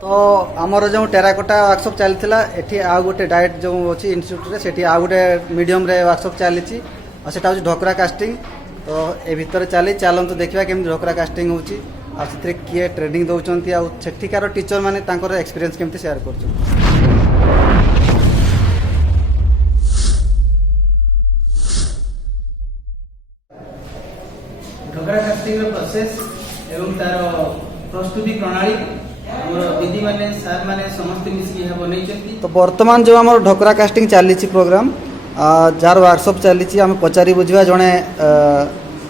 तो आमर जो टेराकोटा वर्कशॉप चलता एटी आउ गोटे डायट जो अच्छी इन्स्टिट्यूट से आउ गोटे मीडियम रे वर्कशॉप चली और सेटा हूँ ढोकरा कास्टिंग। तो ए भितर चलतु देखा केमी ढोकरा कास्टिंग होची से किए ट्रेनिंग दौरान आठिकार टीचर मैंने एक्सपीरियंस केमती शेयर कर। ढोकरा कास्टिंग प्रोसेस एवं तार प्रस्तुति प्रणाली दीदी माने सर माने समस्त मिसिक बनै। तो वर्तमान जो आम ढोकरा कास्टिंग चली प्रोग्राम जार वर्कशॉप चली आम पचारि बुझा जड़े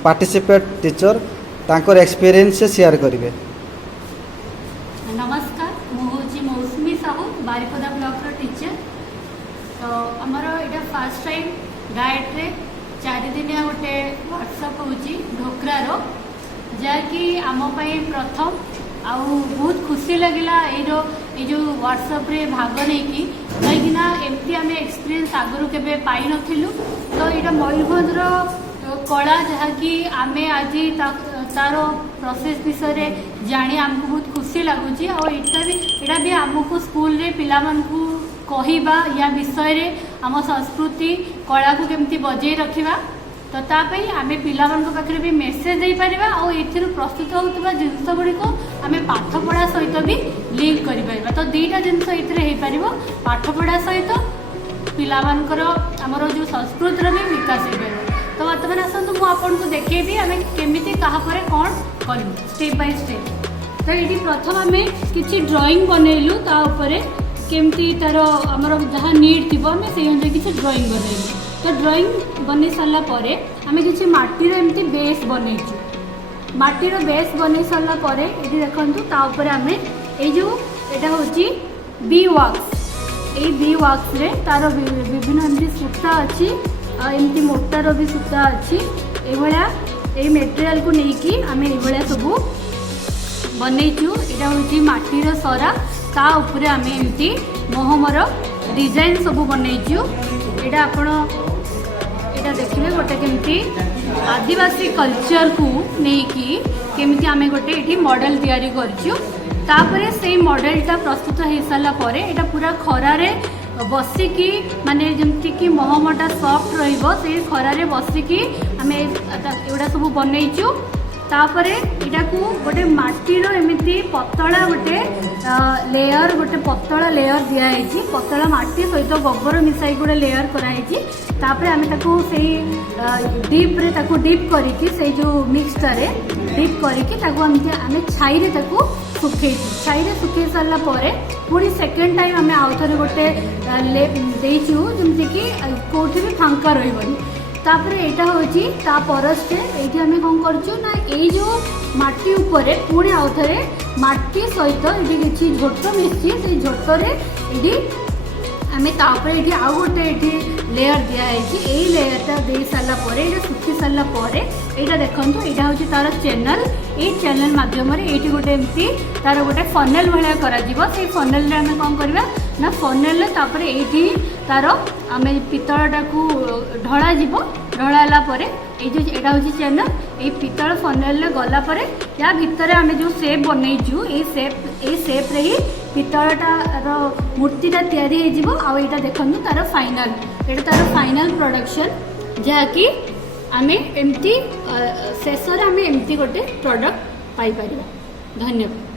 पार्टिसिपेट टीचर तांकर एक्सपीरियंस शेयर करेंगे। नमस्कार मुझे मौसुमी साहू बारिपदा ब्लॉक रो टीचर। तो आमर यहाँ फर्स्ट टाइम डाएट रे 4 दिनिया गोटे वर्कशॉप होची ढोकरा रो जहाँकि आम प्रथम आउ बहुत खुशी लगिला ये जो वर्कशॉप रे भाग नहीं कहीं एमती आम एक्सपीरियंस आगु केबे पाई नथिलु। तो यहाँ मयूरभंज रो कला जहाँकि आम आज तार प्रोसेस विषय जानी आमको बहुत खुशी लगुच। और भी आमको स्कूल रे पिला मानकु कहिबा या विषय रे आम संस्कृति कला को केमती बजै रखिबा। तो तापई आमे पिला मानक पाखरे भी मेसेज दे परिबा और एथिरु प्रस्तुत होतबा जिंस गुडी को आमे पाठ पढ़ा सहित भी लिंक करि परिबा। तो दुईटा जिंस एथिरे हे परिबो पाठ पढ़ा सहित पिला मानकर हमर जो संस्कृति रो भी विकास हे परिबो। तो वर्तमान आसतु मु आपन को देखेबी आमे केमिति कहा परे कोन करिबो स्टेप बाय स्टेप। तो एठी प्रथम आमे किछि ड्राइंग बनेलु ता ऊपर केमिति तार हमर जहा नीड थिबो आमे सेहि अनुसार किछि ड्राइंग बनेलु। तो ड्राइंग बन सारा आम कि माटीर एमती बेस बनईचु। माटीर बेस बन सारा ये देखु तापर आम जो यहाँ हूँ बी वाक्स ये बी वाक्स रे तार विभिन्न एमती सूता अच्छी एमती मोटार भी सूता अच्छी ये मेटेरियल को लेकिन आम ये सब बनईचु। यहाँ हूँ माटीर सरा ता उपरे आम एमती मोहमर डिजाइन सब बनईचु। यहाँ आपण एटा देखिए गोटे केमती आदिवासी कल्चर को लेकिन केमती आमे गोटे ये मॉडल तैयारी करचु। तापरे से मॉडलटा प्रस्तुत हो सारा पर एटा पूरा खरारे बसिकी माने जमती कि महमटा सॉफ्ट रहिबो से खरारे बसिकी आमे एटा सब बनईचु। तापरे इटा को गोटे माटीर एमती पतला गोटे लेयर गोटे पतला लेयर दिखाई पतला माटी सहित गोबर मिसाई गोटे लेयर कराई। तापरे आमे ताको से डीप रे ताको डीप करिकी से जो मिक्सचर डीप करिकी ताको आमे छाई रे ताको सुखे छाई रे सुखे सारा पर पुणी सेकेंड टाइम आमे आउ थरे गोटे देइछु जेमति कि कोठी भी फांका रहिबनी। तापर यहाँ हूँ ता परस्ते ये आम कौन करचु ना ये जो माटी उपरे पुणी आउ थे माटी सहित ये किसी झोट मिसी से झोटर ये आम तापर ये आउ गोटे ये लेयर दिखाई यही लेयरटा दे सारापर ये सुखी सारापर यहाँ देखो यहाँ हूँ तार चैनल ये चैनल मध्यम ये गोटे एमती तार गोटे फनेल भाया कर फनेल आम कौन करवा ना फनेल तापर ये तार आम पितलटा को ढला जीव ढलाला परे जो यहाँ हूँ चैनल ये पितल फनेल गला परे या भितर आम जो सेप बनईचु ये सेप रे ही पितलटार मूर्तिटा तैयारी हो आईटा देखु तार फाइनाल ये तार फाइनाल प्रोडक्शन जहाँकि आम एमती शेष आम एमती गोटे प्रोडक्ट पाई परिबा। धन्यवाद।